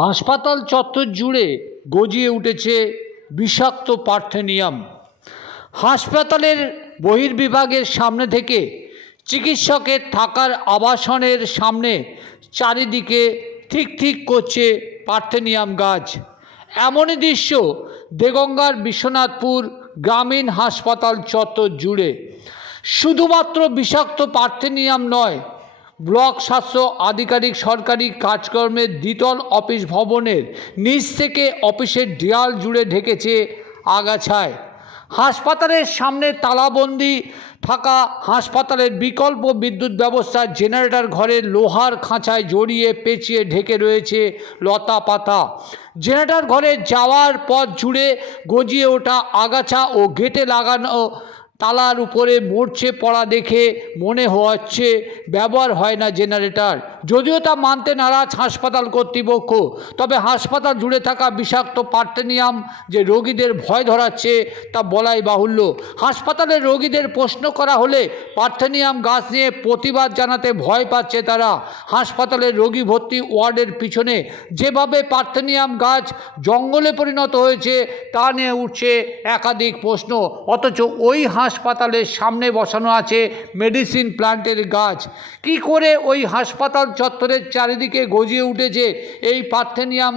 হাসপাতাল চত্বর জুড়ে গজিয়ে উঠেছে বিষাক্ত পার্থেনিয়াম। হাসপাতালের বহির্বিভাগের সামনে থেকে চিকিৎসকের থাকার আবাসনের সামনে চারিদিকে ঠিক ঠিক করছে পার্থেনিয়াম গাছ। এমনই দৃশ্য দেগঙ্গার বিশ্বনাথপুর গ্রামীণ হাসপাতাল চত্বর জুড়ে। শুধুমাত্র বিষাক্ত পার্থেনিয়াম নয়, ব্লক স্বাস্থ্য আধিকারিক সরকারি কাজকর্মের দ্বিতল অফিস ভবনের নিচ থেকে অফিসের দেয়াল জুড়ে ঢেকেছে আগাছায়। হাসপাতালের সামনে তালাবন্দি থাকা হাসপাতালের বিকল্প বিদ্যুৎ ব্যবস্থার জেনারেটর ঘরের লোহার খাঁচায় জড়িয়ে পেঁচিয়ে ঢেকে রয়েছে লতা পাতা। জেনারেটর ঘরে যাওয়ার পথ জুড়ে গজিয়ে ওঠা আগাছা ও গেটে লাগানো তালার উপরে মরচে পড়া দেখে মনে হচ্ছে ব্যবহার হয় না জেনারেটর। যদিও তা মানতে নারাজ হাসপাতাল কর্তৃপক্ষ, তবে হাসপাতাল জুড়ে থাকা বিষাক্ত পার্থেনিয়াম যে রোগীদের ভয় ধরাচ্ছে তা বলাই বাহুল্য। হাসপাতালের রোগীদের প্রশ্ন করা হলে পার্থেনিয়াম গাছ নিয়ে প্রতিবাদ জানাতে ভয় পাচ্ছে তারা। হাসপাতালের রোগী ভর্তি ওয়ার্ডের পিছনে যেভাবে পার্থেনিয়াম গাছ জঙ্গলে পরিণত হয়েছে তা নিয়ে উঠছে একাধিক প্রশ্ন। অথচ ওই হাসপাতালের সামনে বসানো আছে মেডিসিন প্ল্যান্টের গাছ। কি করে ওই হাসপাতাল চত্বরের চারিদিকে গজিয়ে উঠেছে এই পার্থেনিয়াম?